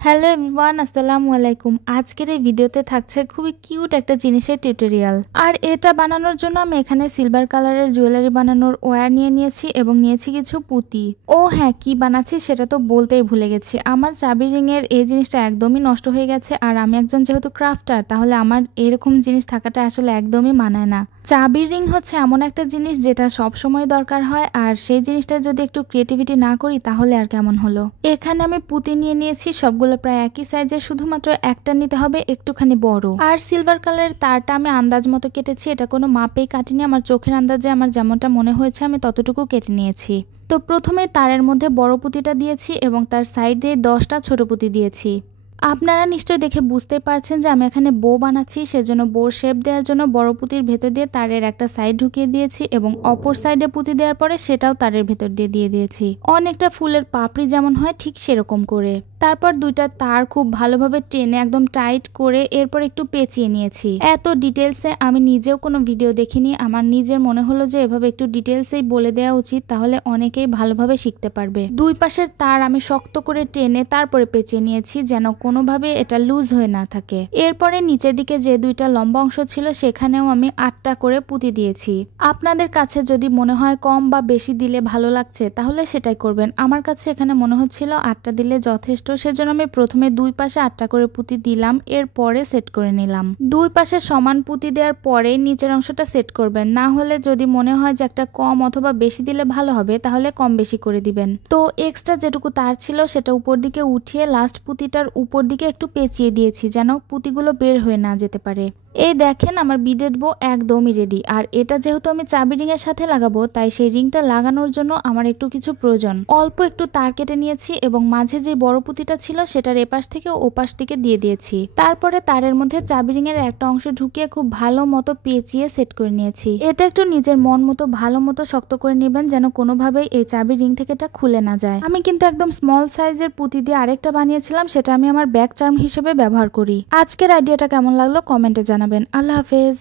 Hello everyone, আসসালামু আলাইকুম। আজকের এই ভিডিওতে থাকছে খুবই কিউট একটা জিনিসের টিউটোরিয়াল। আর এটা বানানোর জন্য আমি এখানে সিলভার কালারের জুয়েলারি বানানোর ওয়্যার নিয়ে নিয়েছি এবং নিয়েছি কিছু পুঁতি। ও হ্যাঁ, কি বানাচ্ছি সেটা তো বলতেই ভুলে গেছি। আমার চাবি রিং এর এই জিনিসটা একদমই নষ্ট হয়ে গেছে, আর আমি একজন যেহেতু ক্রাফটার, তাহলে আমার এরকম জিনিস থাকাটা আসলে একদমই মানায় না। চাবি রিং হচ্ছে এমন একটা জিনিস যেটা সব সময় দরকার হয়, আর সেই জিনিসটা যদি একটু ক্রিয়েটিভিটি না করি তাহলে আর কেমন হলো। এখানে আমি পুঁতি নিয়ে নিয়েছি, সবগুলো প্রায় একই সাইজের, শুধুমাত্র একটা নিতে হবে একটুখানি বড়। আর সিলভার কালারের তারটা আমি আন্দাজ মতো কেটেছি, এটা কোনো মাপেই কাটিনি, আমার চোখের আন্দাজে আমার যেমনটা মনে হয়েছে আমি ততটুকু কেটে নিয়েছি। তো প্রথমে তারের মধ্যে বড় পুঁতিটা দিয়েছি এবং তার সাইড দিয়ে 10টা ছোট পুঁতি দিয়েছি। আপনারা নিশ্চয়ই দেখে বুঝতে পারছেন যে আমি এখানে বো বানাচ্ছি, সেজন্য বোর শেপ দেওয়ার জন্য বড় পুঁতির ভেতর দিয়ে তারের একটা সাইড ঢুকিয়ে দিয়েছি এবং অপর সাইডে পুঁতি দেওয়ার পরে সেটাও তারের ভেতর দিয়ে দিয়েছি, অনেকটা ফুলের পাপড়ি যেমন হয় ঠিক সেরকম করে। তারপর দুইটা তার খুব ভালোভাবে টেনে একদম টাইট করে এরপর একটু পেঁচিয়ে নিয়েছি। এত ডিটেলসে আমি নিজেও কোনো ভিডিও দেখিনি, আমার নিজের মনে হলো যে এভাবে একটু ডিটেলসেই বলে দেওয়া উচিত, তাহলে অনেকেই ভালোভাবে শিখতে পারবে। দুই পাশের তার আমি শক্ত করে টেনে তারপরে পেঁচিয়ে নিয়েছি যেন কোনোভাবে এটা লুজ হয়ে না থাকে। এরপরে নিচের দিকে যে দুইটা লম্বা অংশ ছিল সেখানেও আমি 8টা করে পুঁতি দিয়েছি। আপনাদের কাছে যদি মনে হয় কম বা বেশি দিলে ভালো লাগছে তাহলে সেটাই করবেন। আমার কাছে এখানে মনে হচ্ছিল 8টা দিলে যথেষ্ট, সেজন্য আমি প্রথমে দুই পাশে 8টা করে পুঁতি দিলাম, এরপরে সেট করে নিলাম। দুই পাশে সমান পুঁতি দেওয়ার পরে নিচের অংশটা সেট করবেন, না হলে যদি মনে হয় যে একটা কম অথবা বেশি দিলে ভালো হবে তাহলে কম বেশি করে দিবেন। তো এক্সট্রা যেটুকু তার ছিল সেটা উপর দিকে উঠিয়ে লাস্ট পুঁতিটার উপর দিকে একটু পেঁচিয়ে দিয়েছি যেন পুঁতিগুলো বের হয়ে না যেতে পারে। এই দেখেন আমার বিডেড বো একদমই রেডি। আর এটা যেহেতু আমি চাবি রিং এর সাথে লাগাবো, তাই সেই রিংটা লাগানোর জন্য আমার একটু কিছু প্রয়োজন। অল্প একটু তার কেটে নিয়েছি এবং মাঝে যে বড় পুঁতিটা ছিল সেটার এপাশ থেকে ওপাশ দিকে দিয়ে দিয়েছি। তারপরে তারের মধ্যে চাবি রিং এর একটা অংশ ঢুকিয়ে খুব ভালো মতো পেঁচিয়ে সেট করে নিয়েছি। এটা একটু নিজের মন মতো ভালো মতো শক্ত করে নেবেন যেন কোনোভাবেই এই চাবি রিং থেকে এটা খুলে না যায়। আমি কিন্তু একদম স্মল সাইজের পুঁতি দিয়ে আরেকটা বানিয়েছিলাম, সেটা আমি আমার ব্যাক চার্ম হিসেবে ব্যবহার করি। আজকের আইডিয়াটা কেমন লাগলো কমেন্টে জানাবেন। আল্লাহ হাফেজ।